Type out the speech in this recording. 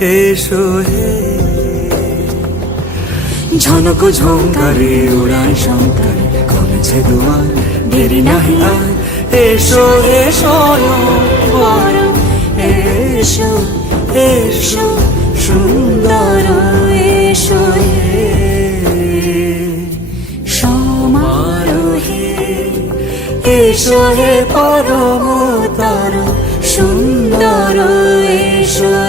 এসো হে। ঝনক ঝঙ্কারে উড়ান শঙ্কার কমেছে দুয়ার, দেরি নাহি আর। এসো এসো বড়, এসো এসো সুন্দর, এসো হে সমারোহে। এসো হে পরমতর সুন্দর, এসো